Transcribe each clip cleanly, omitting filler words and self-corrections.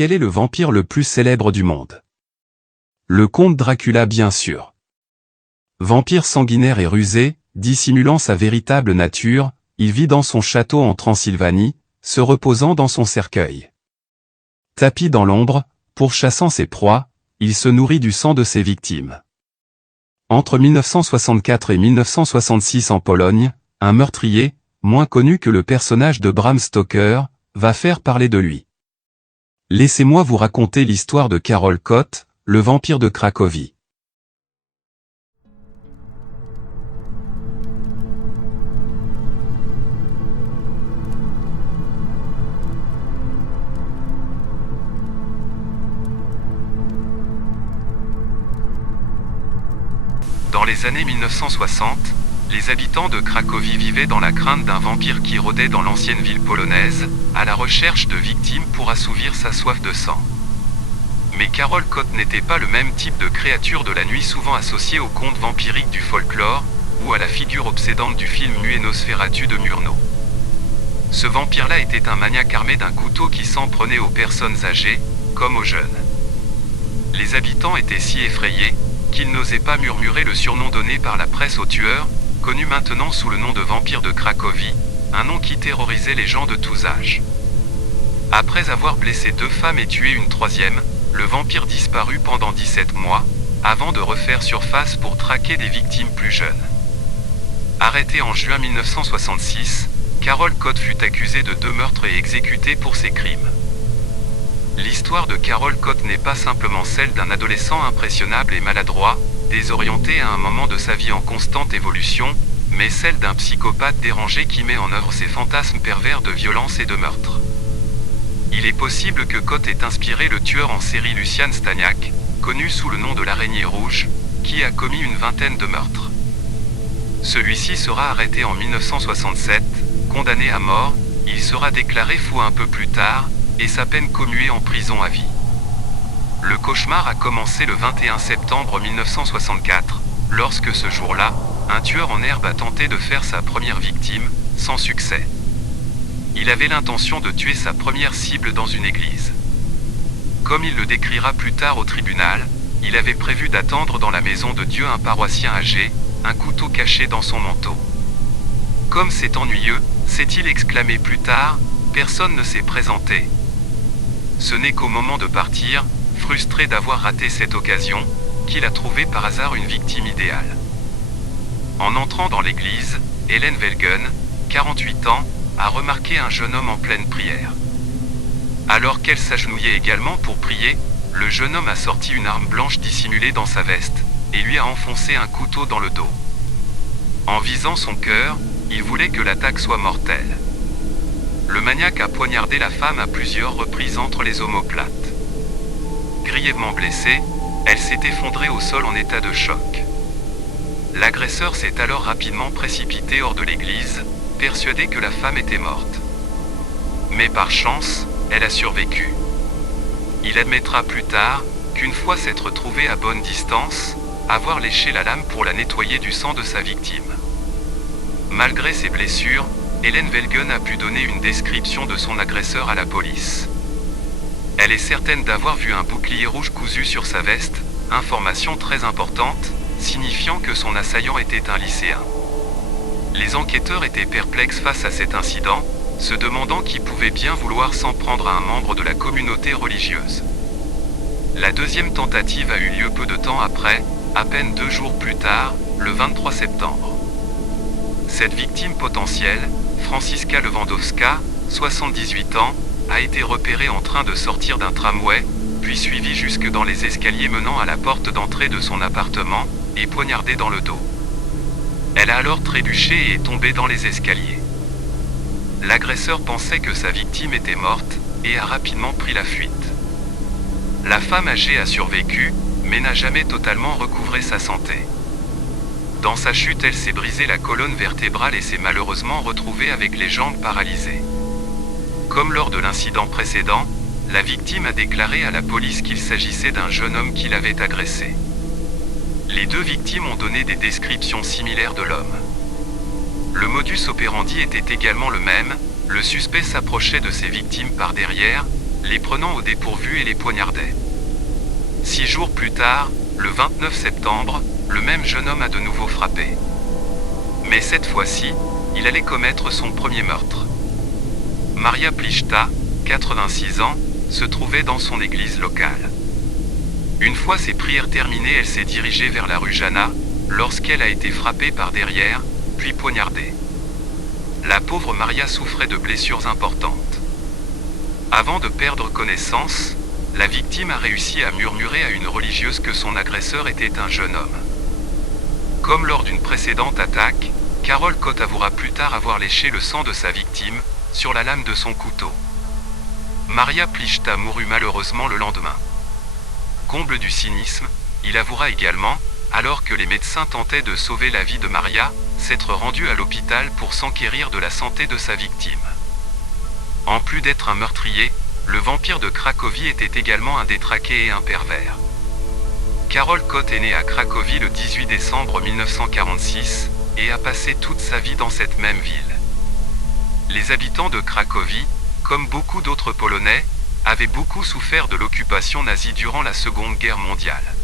quel est le vampire le plus célèbre du monde? Le comte Dracula bien sûr. Vampire sanguinaire et rusé, dissimulant sa véritable nature, il vit dans son château en Transylvanie, se reposant dans son cercueil. Tapi dans l'ombre, pourchassant ses proies, il se nourrit du sang de ses victimes. Entre 1964 et 1966 en Pologne, un meurtrier, moins connu que le personnage de Bram Stoker, va faire parler de lui. Laissez-moi vous raconter l'histoire de Karol Kot, le vampire de Cracovie. Dans les années 1960, les habitants de Cracovie vivaient dans la crainte d'un vampire qui rôdait dans l'ancienne ville polonaise, à la recherche de victimes pour assouvir sa soif de sang. Mais Karol Kot n'était pas le même type de créature de la nuit souvent associée aux contes vampiriques du folklore, ou à la figure obsédante du film muet Nosferatu de Murnau. Ce vampire-là était un maniaque armé d'un couteau qui s'en prenait aux personnes âgées, comme aux jeunes. Les habitants étaient si effrayés, qu'ils n'osaient pas murmurer le surnom donné par la presse au tueur, connu maintenant sous le nom de vampire de Cracovie, un nom qui terrorisait les gens de tous âges. Après avoir blessé 2 femmes et tué une 3e, le vampire disparut pendant 17 mois, avant de refaire surface pour traquer des victimes plus jeunes. Arrêté en juin 1966, Karol Kot fut accusé de 2 meurtres et exécuté pour ses crimes. L'histoire de Karol Kot n'est pas simplement celle d'un adolescent impressionnable et maladroit, désorienté à un moment de sa vie en constante évolution, mais celle d'un psychopathe dérangé qui met en œuvre ses fantasmes pervers de violence et de meurtre. Il est possible que Kot ait inspiré le tueur en série Lucian Staniak, connu sous le nom de l'Araignée Rouge, qui a commis une 20aine de meurtres. Celui-ci sera arrêté en 1967, condamné à mort, il sera déclaré fou un peu plus tard, et sa peine commuée en prison à vie. Le cauchemar a commencé le 21 septembre 1964, lorsque ce jour-là, un tueur en herbe a tenté de faire sa première victime, sans succès. Il avait l'intention de tuer sa première cible dans une église. Comme il le décrira plus tard au tribunal, il avait prévu d'attendre dans la maison de Dieu un paroissien âgé, un couteau caché dans son manteau. Comme c'est ennuyeux, s'est-il exclamé plus tard, personne ne s'est présenté. Ce n'est qu'au moment de partir, frustré d'avoir raté cette occasion, qu'il a trouvé par hasard une victime idéale. En entrant dans l'église, Hélène Velgen, 48 ans, a remarqué un jeune homme en pleine prière. Alors qu'elle s'agenouillait également pour prier, le jeune homme a sorti une arme blanche dissimulée dans sa veste, et lui a enfoncé un couteau dans le dos. En visant son cœur, il voulait que l'attaque soit mortelle. Le maniaque a poignardé la femme à plusieurs reprises entre les omoplates. Grièvement blessée, elle s'est effondrée au sol en état de choc. L'agresseur s'est alors rapidement précipité hors de l'église, persuadé que la femme était morte. Mais par chance, elle a survécu. Il admettra plus tard qu'une fois s'être trouvé à bonne distance, avoir léché la lame pour la nettoyer du sang de sa victime. Malgré ses blessures, Hélène Velgen a pu donner une description de son agresseur à la police. Elle est certaine d'avoir vu un bouclier rouge cousu sur sa veste, information très importante, signifiant que son assaillant était un lycéen. Les enquêteurs étaient perplexes face à cet incident, se demandant qui pouvait bien vouloir s'en prendre à un membre de la communauté religieuse. La 2e tentative a eu lieu peu de temps après, à peine 2 jours plus tard, le 23 septembre. Cette victime potentielle, Franziska Lewandowska, 78 ans, a été repérée en train de sortir d'un tramway, puis suivie jusque dans les escaliers menant à la porte d'entrée de son appartement, et poignardée dans le dos. Elle a alors trébuché et est tombée dans les escaliers. L'agresseur pensait que sa victime était morte, et a rapidement pris la fuite. La femme âgée a survécu, mais n'a jamais totalement recouvré sa santé. Dans sa chute, elle s'est brisée la colonne vertébrale et s'est malheureusement retrouvée avec les jambes paralysées. Comme lors de l'incident précédent, la victime a déclaré à la police qu'il s'agissait d'un jeune homme qui l'avait agressé. Les 2 victimes ont donné des descriptions similaires de l'homme. Le modus operandi était également le même, le suspect s'approchait de ses victimes par derrière, les prenant au dépourvu et les poignardait. 6 jours plus tard, le 29 septembre, le même jeune homme a de nouveau frappé. Mais cette fois-ci, il allait commettre son premier meurtre. Maria Plichta, 86 ans, se trouvait dans son église locale. Une fois ses prières terminées, elle s'est dirigée vers la rue Jana, lorsqu'elle a été frappée par derrière, puis poignardée. La pauvre Maria souffrait de blessures importantes. Avant de perdre connaissance, la victime a réussi à murmurer à une religieuse que son agresseur était un jeune homme. Comme lors d'une précédente attaque, Carole Cott avouera plus tard avoir léché le sang de sa victime, sur la lame de son couteau. Maria Plichta mourut malheureusement le lendemain. Comble du cynisme, il avouera également, alors que les médecins tentaient de sauver la vie de Maria, s'être rendu à l'hôpital pour s'enquérir de la santé de sa victime. En plus d'être un meurtrier, le vampire de Cracovie était également un détraqué et un pervers. Carole Cott est née à Cracovie le 18 décembre 1946 et a passé toute sa vie dans cette même ville. Les habitants de Cracovie, comme beaucoup d'autres Polonais, avaient beaucoup souffert de l'occupation nazie durant la Seconde Guerre mondiale.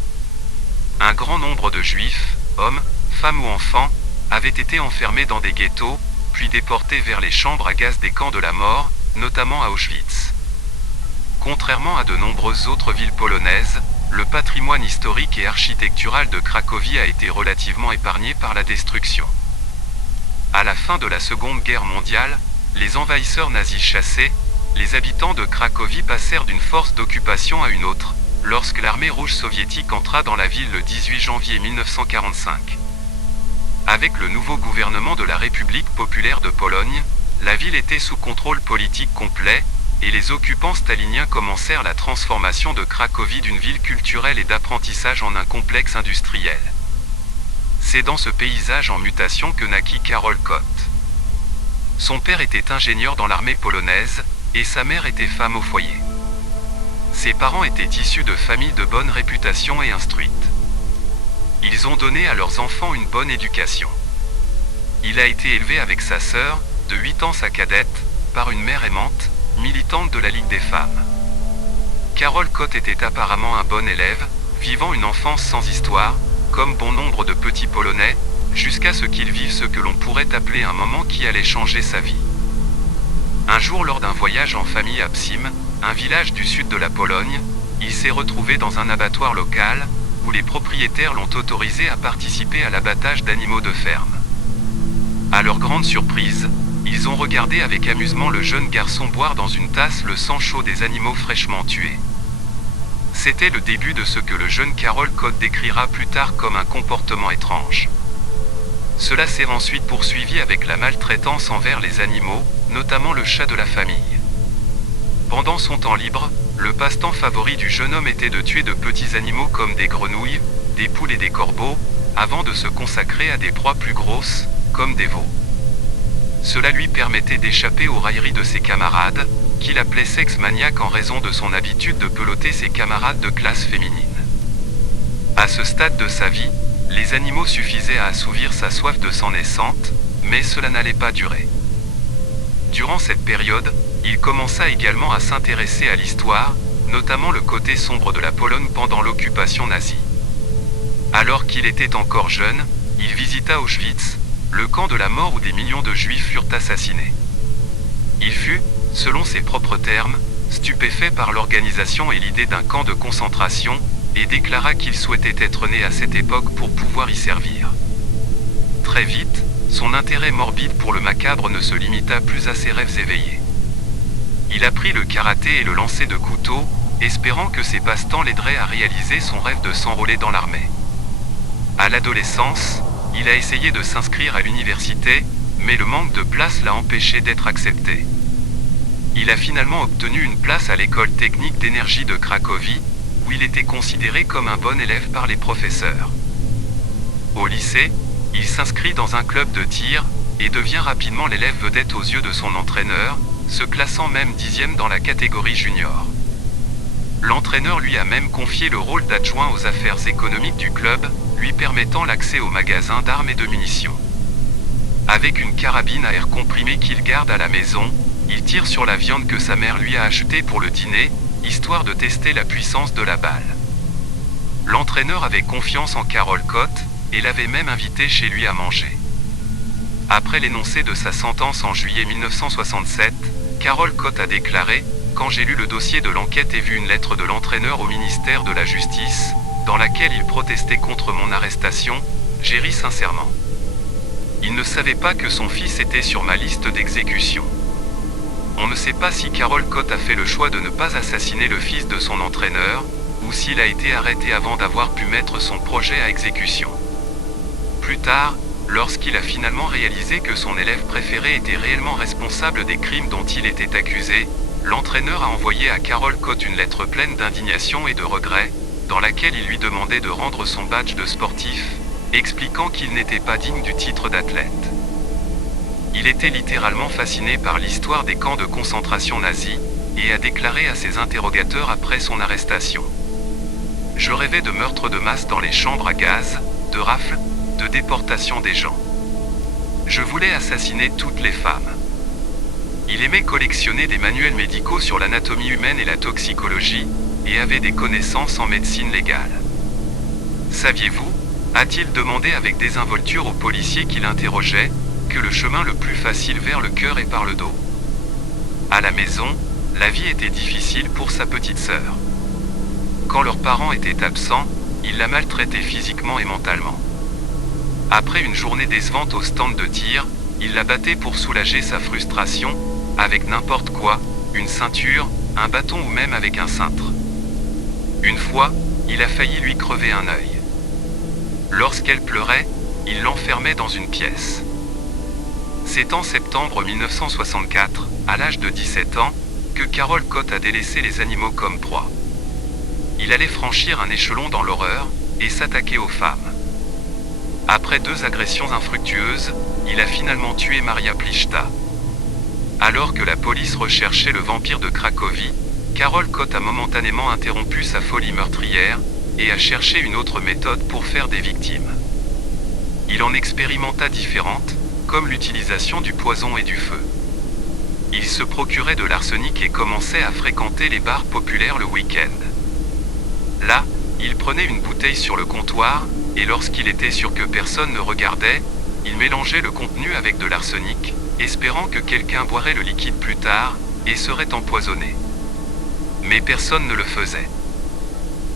Un grand nombre de Juifs, hommes, femmes ou enfants, avaient été enfermés dans des ghettos, puis déportés vers les chambres à gaz des camps de la mort, notamment à Auschwitz. Contrairement à de nombreuses autres villes polonaises, le patrimoine historique et architectural de Cracovie a été relativement épargné par la destruction. À la fin de la Seconde Guerre mondiale, les envahisseurs nazis chassés, les habitants de Cracovie passèrent d'une force d'occupation à une autre, lorsque l'armée rouge soviétique entra dans la ville le 18 janvier 1945. Avec le nouveau gouvernement de la République populaire de Pologne, la ville était sous contrôle politique complet, et les occupants staliniens commencèrent la transformation de Cracovie d'une ville culturelle et d'apprentissage en un complexe industriel. C'est dans ce paysage en mutation que naquit Carole Cott. Son père était ingénieur dans l'armée polonaise, et sa mère était femme au foyer. Ses parents étaient issus de familles de bonne réputation et instruites. Ils ont donné à leurs enfants une bonne éducation. Il a été élevé avec sa sœur, de 8 ans sa cadette, par une mère aimante, militante de la Ligue des femmes. Carole Cott était apparemment un bon élève, vivant une enfance sans histoire, comme bon nombre de petits Polonais, jusqu'à ce qu'il vive ce que l'on pourrait appeler un moment qui allait changer sa vie. Un jour, lors d'un voyage en famille à Pcim, un village du sud de la Pologne, il s'est retrouvé dans un abattoir local, où les propriétaires l'ont autorisé à participer à l'abattage d'animaux de ferme. À leur grande surprise, ils ont regardé avec amusement le jeune garçon boire dans une tasse le sang chaud des animaux fraîchement tués. C'était le début de ce que le jeune Carole Cott décrira plus tard comme un comportement étrange. Cela s'est ensuite poursuivi avec la maltraitance envers les animaux, notamment le chat de la famille. Pendant son temps libre, le passe-temps favori du jeune homme était de tuer de petits animaux comme des grenouilles, des poules et des corbeaux, avant de se consacrer à des proies plus grosses, comme des veaux. Cela lui permettait d'échapper aux railleries de ses camarades, qu'il appelait sex-maniaque en raison de son habitude de peloter ses camarades de classe féminine. À ce stade de sa vie, les animaux suffisaient à assouvir sa soif de sang naissante, mais cela n'allait pas durer. Durant cette période, il commença également à s'intéresser à l'histoire, notamment le côté sombre de la Pologne pendant l'occupation nazie. Alors qu'il était encore jeune, il visita Auschwitz, le camp de la mort où des millions de Juifs furent assassinés. Il fut, selon ses propres termes, stupéfait par l'organisation et l'idée d'un camp de concentration, et déclara qu'il souhaitait être né à cette époque pour pouvoir y servir. Très vite, son intérêt morbide pour le macabre ne se limita plus à ses rêves éveillés. Il apprit le karaté et le lancer de couteau, espérant que ses passe-temps l'aideraient à réaliser son rêve de s'enrôler dans l'armée. À l'adolescence, il a essayé de s'inscrire à l'université, mais le manque de place l'a empêché d'être accepté. Il a finalement obtenu une place à l'école technique d'énergie de Cracovie, où il était considéré comme un bon élève par les professeurs. Au lycée, il s'inscrit dans un club de tir, et devient rapidement l'élève vedette aux yeux de son entraîneur, se classant même 10e dans la catégorie junior. L'entraîneur lui a même confié le rôle d'adjoint aux affaires économiques du club, lui permettant l'accès au magasin d'armes et de munitions. Avec une carabine à air comprimé qu'il garde à la maison, il tire sur la viande que sa mère lui a achetée pour le dîner, histoire de tester la puissance de la balle. L'entraîneur avait confiance en Carol Cott, et l'avait même invité chez lui à manger. Après l'énoncé de sa sentence en juillet 1967, Carol Cott a déclaré « Quand j'ai lu le dossier de l'enquête et vu une lettre de l'entraîneur au ministère de la Justice, dans laquelle il protestait contre mon arrestation, j'ai ri sincèrement. Il ne savait pas que son fils était sur ma liste d'exécution. » On ne sait pas si Carol Cott a fait le choix de ne pas assassiner le fils de son entraîneur, ou s'il a été arrêté avant d'avoir pu mettre son projet à exécution. Plus tard, lorsqu'il a finalement réalisé que son élève préféré était réellement responsable des crimes dont il était accusé, l'entraîneur a envoyé à Carol Cott une lettre pleine d'indignation et de regret, dans laquelle il lui demandait de rendre son badge de sportif, expliquant qu'il n'était pas digne du titre d'athlète. Il était littéralement fasciné par l'histoire des camps de concentration nazis, et a déclaré à ses interrogateurs après son arrestation. « Je rêvais de meurtres de masse dans les chambres à gaz, de rafles, de déportation des gens. Je voulais assassiner toutes les femmes. » Il aimait collectionner des manuels médicaux sur l'anatomie humaine et la toxicologie, et avait des connaissances en médecine légale. « Saviez-vous, a-t-il demandé avec désinvolture aux policiers qui l'interrogeaient, que le chemin le plus facile vers le cœur est par le dos. À la maison, la vie était difficile pour sa petite sœur. Quand leurs parents étaient absents, il la maltraitait physiquement et mentalement. Après une journée décevante au stand de tir, il la battait pour soulager sa frustration, avec n'importe quoi, une ceinture, un bâton ou même avec un cintre. Une fois, il a failli lui crever un œil. Lorsqu'elle pleurait, il l'enfermait dans une pièce. C'est en septembre 1964, à l'âge de 17 ans, que Carol Cott a délaissé les animaux comme proie. Il allait franchir un échelon dans l'horreur, et s'attaquer aux femmes. Après 2 agressions infructueuses, il a finalement tué Maria Pliszta. Alors que la police recherchait le vampire de Cracovie, Carol Cott a momentanément interrompu sa folie meurtrière, et a cherché une autre méthode pour faire des victimes. Il en expérimenta différentes, comme l'utilisation du poison et du feu. Il se procurait de l'arsenic et commençait à fréquenter les bars populaires le week-end. Là, il prenait une bouteille sur le comptoir, et lorsqu'il était sûr que personne ne regardait, il mélangeait le contenu avec de l'arsenic, espérant que quelqu'un boirait le liquide plus tard, et serait empoisonné. Mais personne ne le faisait.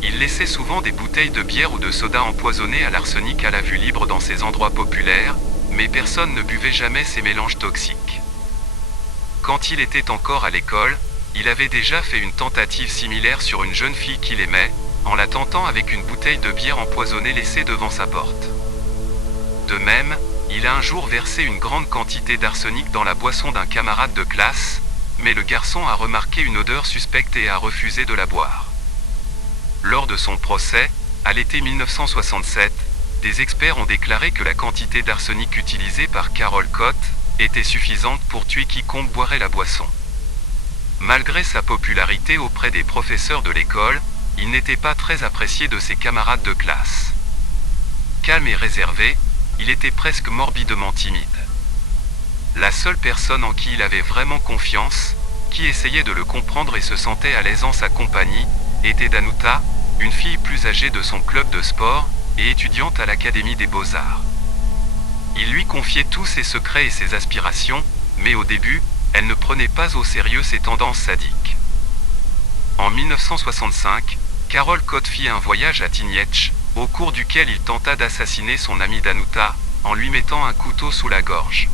Il laissait souvent des bouteilles de bière ou de soda empoisonnées à l'arsenic à la vue libre dans ces endroits populaires, mais personne ne buvait jamais ces mélanges toxiques. Quand il était encore à l'école, il avait déjà fait une tentative similaire sur une jeune fille qu'il aimait, en la tentant avec une bouteille de bière empoisonnée laissée devant sa porte. De même, il a un jour versé une grande quantité d'arsenic dans la boisson d'un camarade de classe, mais le garçon a remarqué une odeur suspecte et a refusé de la boire. Lors de son procès, à l'été 1967, des experts ont déclaré que la quantité d'arsenic utilisée par Carol Cott était suffisante pour tuer quiconque boirait la boisson. Malgré sa popularité auprès des professeurs de l'école, il n'était pas très apprécié de ses camarades de classe. Calme et réservé, il était presque morbidement timide. La seule personne en qui il avait vraiment confiance, qui essayait de le comprendre et se sentait à l'aise en sa compagnie, était Danuta, une fille plus âgée de son club de sport, et étudiante à l'Académie des Beaux-Arts. Il lui confiait tous ses secrets et ses aspirations, mais au début, elle ne prenait pas au sérieux ses tendances sadiques. En 1965, Carol Cott fit un voyage à Tyniec, au cours duquel il tenta d'assassiner son amie Danuta, en lui mettant un couteau sous la gorge.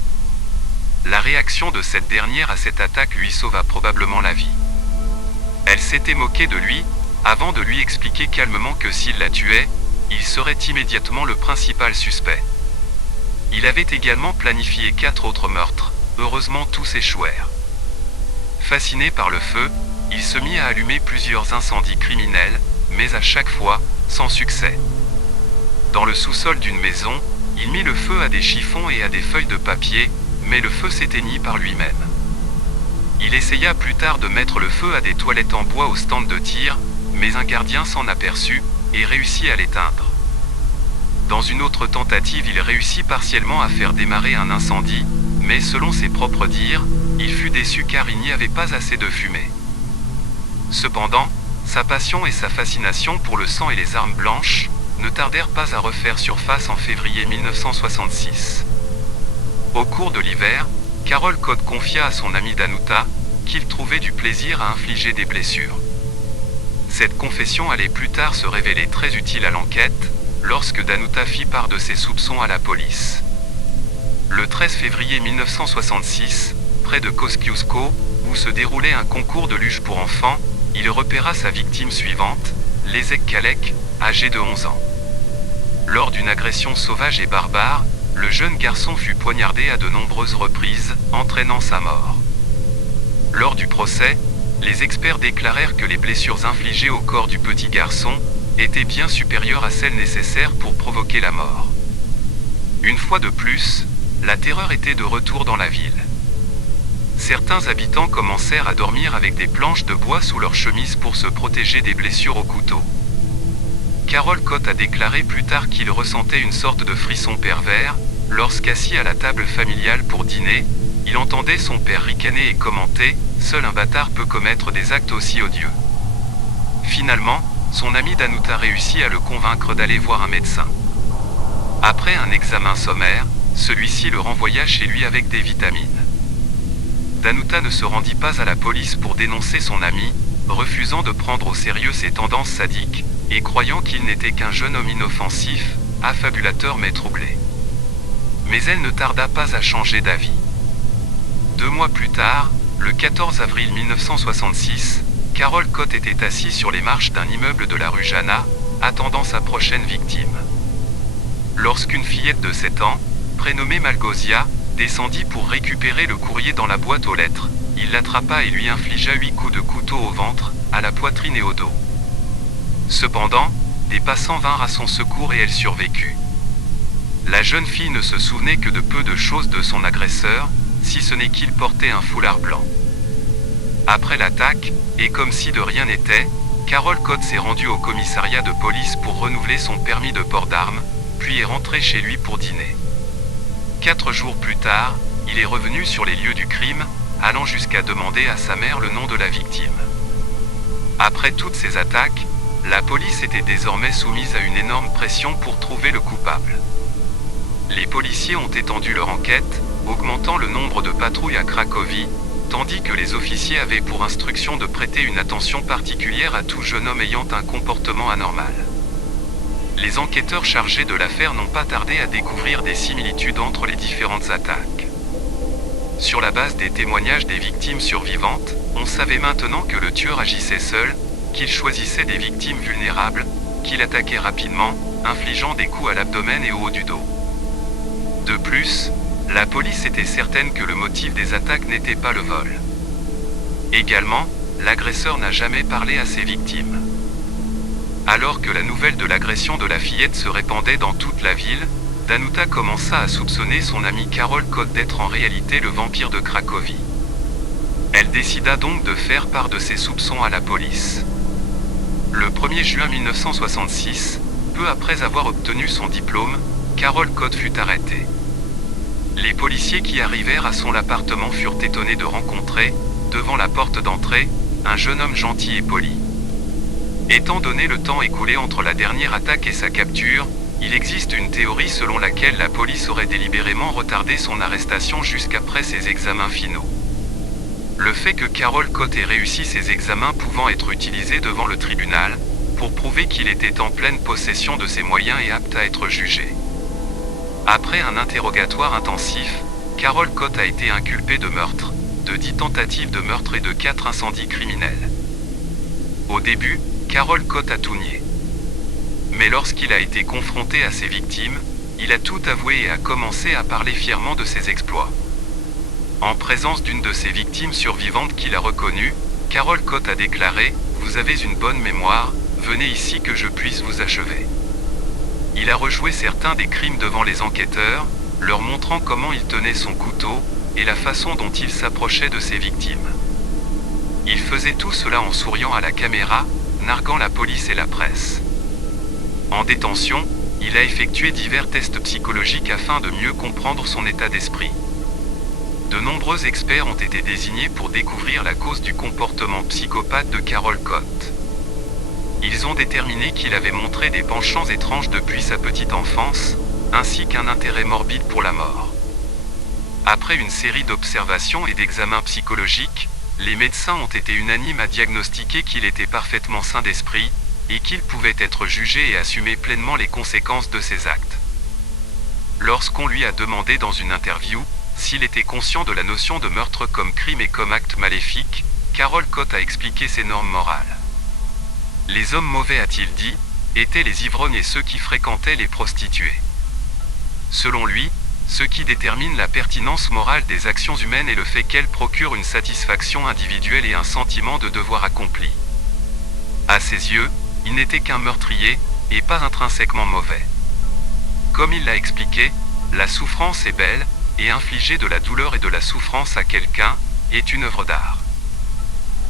La réaction de cette dernière à cette attaque lui sauva probablement la vie. Elle s'était moquée de lui, avant de lui expliquer calmement que s'il la tuait, il serait immédiatement le principal suspect. Il avait également planifié 4 autres meurtres, heureusement tous échouèrent. Fasciné par le feu, il se mit à allumer plusieurs incendies criminels, mais à chaque fois, sans succès. Dans le sous-sol d'une maison, il mit le feu à des chiffons et à des feuilles de papier, mais le feu s'éteignit par lui-même. Il essaya plus tard de mettre le feu à des toilettes en bois au stand de tir, mais un gardien s'en aperçut, et réussit à l'éteindre. Dans une autre tentative, il réussit partiellement à faire démarrer un incendie, mais selon ses propres dires, Il fut déçu car il n'y avait pas assez de fumée. Cependant, sa passion et sa fascination pour le sang et les armes blanches ne tardèrent pas à refaire surface en février 1966. Au cours de l'hiver, Carol Cott confia à son ami Danuta qu'il trouvait du plaisir à infliger des blessures. Cette confession allait plus tard se révéler très utile à l'enquête, lorsque Danuta fit part de ses soupçons à la police. Le 13 février 1966, près de Kosciuszko, où se déroulait un concours de luge pour enfants, il repéra sa victime suivante, Leszek Kalek, âgé de 11 ans. Lors d'une agression sauvage et barbare, le jeune garçon fut poignardé à de nombreuses reprises, entraînant sa mort. Lors du procès, les experts déclarèrent que les blessures infligées au corps du petit garçon étaient bien supérieures à celles nécessaires pour provoquer la mort. Une fois de plus, la terreur était de retour dans la ville. Certains habitants commencèrent à dormir avec des planches de bois sous leurs chemises pour se protéger des blessures au couteau. Carol Cott a déclaré plus tard qu'il ressentait une sorte de frisson pervers, lorsqu'assis à la table familiale pour dîner, il entendait son père ricaner et commenter « Seul un bâtard peut commettre des actes aussi odieux ». Finalement, son ami Danuta réussit à le convaincre d'aller voir un médecin. Après un examen sommaire, celui-ci le renvoya chez lui avec des vitamines. Danuta ne se rendit pas à la police pour dénoncer son ami, refusant de prendre au sérieux ses tendances sadiques, et croyant qu'il n'était qu'un jeune homme inoffensif, affabulateur mais troublé. Mais elle ne tarda pas à changer d'avis. 2 mois plus tard, le 14 avril 1966, Carol Cott était assise sur les marches d'un immeuble de la rue Jana, attendant sa prochaine victime. Lorsqu'une fillette de 7 ans, prénommée Malgosia, descendit pour récupérer le courrier dans la boîte aux lettres, il l'attrapa et lui infligea 8 coups de couteau au ventre, à la poitrine et au dos. Cependant, des passants vinrent à son secours et elle survécut. La jeune fille ne se souvenait que de peu de choses de son agresseur, si ce n'est qu'il portait un foulard blanc. Après l'attaque, et comme si de rien n'était, Carol Cott s'est rendue au commissariat de police pour renouveler son permis de port d'armes, puis est rentré chez lui pour dîner. 4 jours plus tard, il est revenu sur les lieux du crime, allant jusqu'à demander à sa mère le nom de la victime. Après toutes ces attaques, la police était désormais soumise à une énorme pression pour trouver le coupable. Les policiers ont étendu leur enquête, augmentant le nombre de patrouilles à Cracovie, tandis que les officiers avaient pour instruction de prêter une attention particulière à tout jeune homme ayant un comportement anormal. Les enquêteurs chargés de l'affaire n'ont pas tardé à découvrir des similitudes entre les différentes attaques. Sur la base des témoignages des victimes survivantes, on savait maintenant que le tueur agissait seul, qu'il choisissait des victimes vulnérables, qu'il attaquait rapidement, infligeant des coups à l'abdomen et au haut du dos. De plus, la police était certaine que le motif des attaques n'était pas le vol. Également, l'agresseur n'a jamais parlé à ses victimes. Alors que la nouvelle de l'agression de la fillette se répandait dans toute la ville, Danuta commença à soupçonner son amie Carol Cott d'être en réalité le vampire de Cracovie. Elle décida donc de faire part de ses soupçons à la police. Le 1er juin 1966, peu après avoir obtenu son diplôme, Carol Cott fut arrêtée. Les policiers qui arrivèrent à son appartement furent étonnés de rencontrer, devant la porte d'entrée, un jeune homme gentil et poli. Étant donné le temps écoulé entre la dernière attaque et sa capture, il existe une théorie selon laquelle la police aurait délibérément retardé son arrestation jusqu'après ses examens finaux. Le fait que Carol Cott ait réussi ses examens pouvant être utilisés devant le tribunal, pour prouver qu'il était en pleine possession de ses moyens et apte à être jugé. Après un interrogatoire intensif, Carol Cott a été inculpée de meurtre, de 10 tentatives de meurtre et de 4 incendies criminels. Au début, Carol Cott a tout nié. Mais lorsqu'il a été confronté à ses victimes, il a tout avoué et a commencé à parler fièrement de ses exploits. En présence d'une de ses victimes survivantes qu'il a reconnue, Carol Cott a déclaré « Vous avez une bonne mémoire, venez ici que je puisse vous achever ». Il a rejoué certains des crimes devant les enquêteurs, leur montrant comment il tenait son couteau, et la façon dont il s'approchait de ses victimes. Il faisait tout cela en souriant à la caméra, narguant la police et la presse. En détention, il a effectué divers tests psychologiques afin de mieux comprendre son état d'esprit. de nombreux experts ont été désignés pour découvrir la cause du comportement psychopathe de Carol Cott. Ils ont déterminé qu'il avait montré des penchants étranges depuis sa petite enfance, ainsi qu'un intérêt morbide pour la mort. Après une série d'observations et d'examens psychologiques, les médecins ont été unanimes à diagnostiquer qu'il était parfaitement sain d'esprit, et qu'il pouvait être jugé et assumer pleinement les conséquences de ses actes. Lorsqu'on lui a demandé dans une interview s'il était conscient de la notion de meurtre comme crime et comme acte maléfique, Carol Cott a expliqué ses normes morales. Les hommes mauvais, a-t-il dit, étaient les ivrognes et ceux qui fréquentaient les prostituées. Selon lui, ce qui détermine la pertinence morale des actions humaines est le fait qu'elles procurent une satisfaction individuelle et un sentiment de devoir accompli. À ses yeux, il n'était qu'un meurtrier, et pas intrinsèquement mauvais. Comme il l'a expliqué, la souffrance est belle, et infliger de la douleur et de la souffrance à quelqu'un, est une œuvre d'art.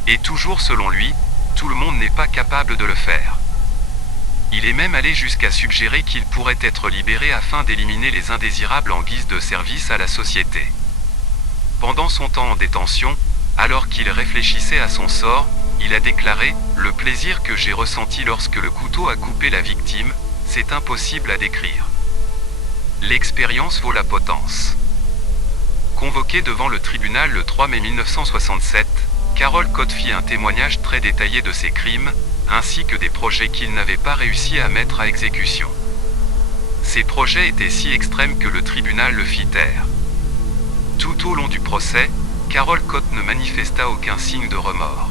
Et toujours selon lui, tout le monde n'est pas capable de le faire. Il est même allé jusqu'à suggérer qu'il pourrait être libéré afin d'éliminer les indésirables en guise de service à la société. Pendant son temps en détention, alors qu'il réfléchissait à son sort, il a déclaré « Le plaisir que j'ai ressenti lorsque le couteau a coupé la victime, c'est impossible à décrire. L'expérience vaut la potence. » Convoquée devant le tribunal le 3 mai 1967, Carol Cott fit un témoignage très détaillé de ses crimes, ainsi que des projets qu'il n'avait pas réussi à mettre à exécution. Ces projets étaient si extrêmes que le tribunal le fit taire. Tout au long du procès, Carol Cott ne manifesta aucun signe de remords.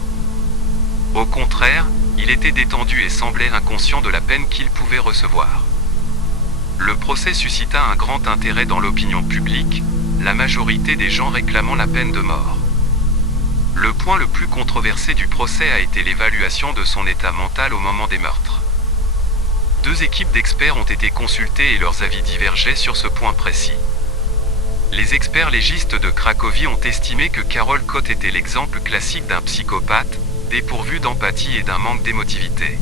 Au contraire, il était détendu et semblait inconscient de la peine qu'il pouvait recevoir. Le procès suscita un grand intérêt dans l'opinion publique, la majorité des gens réclamant la peine de mort. Le point le plus controversé du procès a été l'évaluation de son état mental au moment des meurtres. 2 équipes d'experts ont été consultées et leurs avis divergeaient sur ce point précis. Les experts légistes de Cracovie ont estimé que Carol Cott était l'exemple classique d'un psychopathe, dépourvu d'empathie et d'un manque d'émotivité.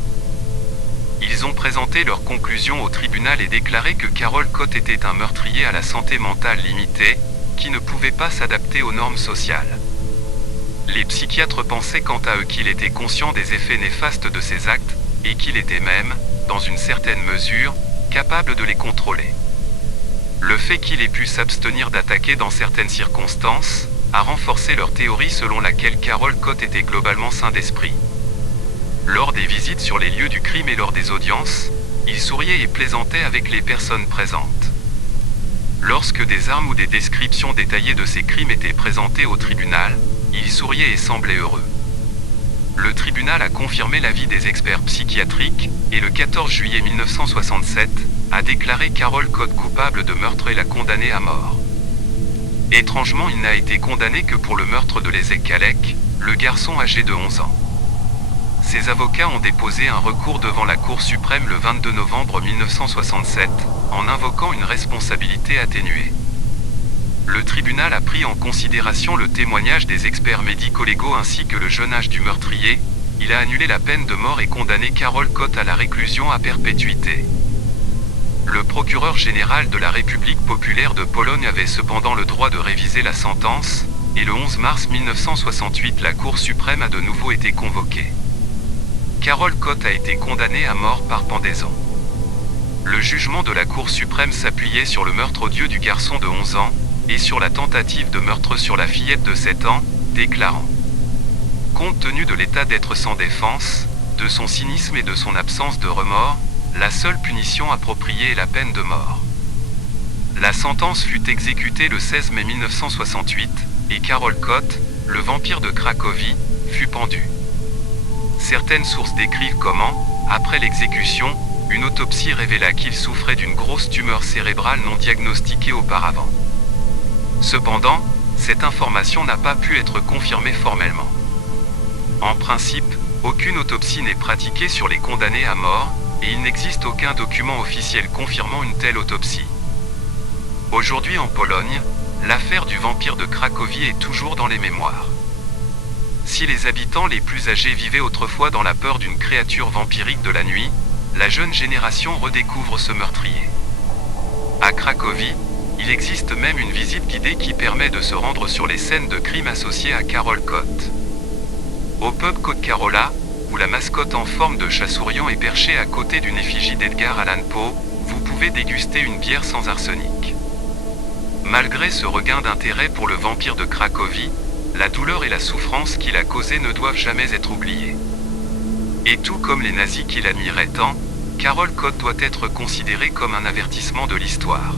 Ils ont présenté leurs conclusions au tribunal et déclaré que Carol Cott était un meurtrier à la santé mentale limitée, qui ne pouvait pas s'adapter aux normes sociales. Les psychiatres pensaient quant à eux qu'il était conscient des effets néfastes de ses actes, et qu'il était même, dans une certaine mesure, capable de les contrôler. Le fait qu'il ait pu s'abstenir d'attaquer dans certaines circonstances, a renforcé leur théorie selon laquelle Carol Cott était globalement sain d'esprit. Lors des visites sur les lieux du crime et lors des audiences, il souriait et plaisantait avec les personnes présentes. Lorsque des armes ou des descriptions détaillées de ses crimes étaient présentées au tribunal, il souriait et semblait heureux. Le tribunal a confirmé l'avis des experts psychiatriques, et le 14 juillet 1967, a déclaré Carol Cott coupable de meurtre et l'a condamné à mort. Étrangement, il n'a été condamné que pour le meurtre de Leszek Kalek, le garçon âgé de 11 ans. Ses avocats ont déposé un recours devant la Cour suprême le 22 novembre 1967, en invoquant une responsabilité atténuée. Le tribunal a pris en considération le témoignage des experts médico-légaux ainsi que le jeune âge du meurtrier. Il a annulé la peine de mort et condamné Carol Cott à la réclusion à perpétuité. Le procureur général de la République populaire de Pologne avait cependant le droit de réviser la sentence, et le 11 mars 1968 la Cour suprême a de nouveau été convoquée. Carol Cott a été condamnée à mort par pendaison. Le jugement de la Cour suprême s'appuyait sur le meurtre odieux du garçon de 11 ans, et sur la tentative de meurtre sur la fillette de 7 ans, déclarant « Compte tenu de l'état d'être sans défense, de son cynisme et de son absence de remords, la seule punition appropriée est la peine de mort. » La sentence fut exécutée le 16 mai 1968, et Carol Cott, le vampire de Cracovie, fut pendu. Certaines sources décrivent comment, après l'exécution, une autopsie révéla qu'il souffrait d'une grosse tumeur cérébrale non diagnostiquée auparavant. Cependant, cette information n'a pas pu être confirmée formellement. En principe, aucune autopsie n'est pratiquée sur les condamnés à mort, et il n'existe aucun document officiel confirmant une telle autopsie. Aujourd'hui en Pologne, l'affaire du vampire de Cracovie est toujours dans les mémoires. Si les habitants les plus âgés vivaient autrefois dans la peur d'une créature vampirique de la nuit, la jeune génération redécouvre ce meurtrier. À Cracovie, Il existe même une visite guidée qui permet de se rendre sur les scènes de crime associées à Carole Cott. Au pub Côte Carola, où la mascotte en forme de chat-souriant est perchée à côté d'une effigie d'Edgar Allan Poe, vous pouvez déguster une bière sans arsenic. Malgré ce regain d'intérêt pour le vampire de Cracovie, la douleur et la souffrance qu'il a causée ne doivent jamais être oubliées. Et tout comme les nazis qui l'admiraient tant, Carole Cott doit être considérée comme un avertissement de l'histoire.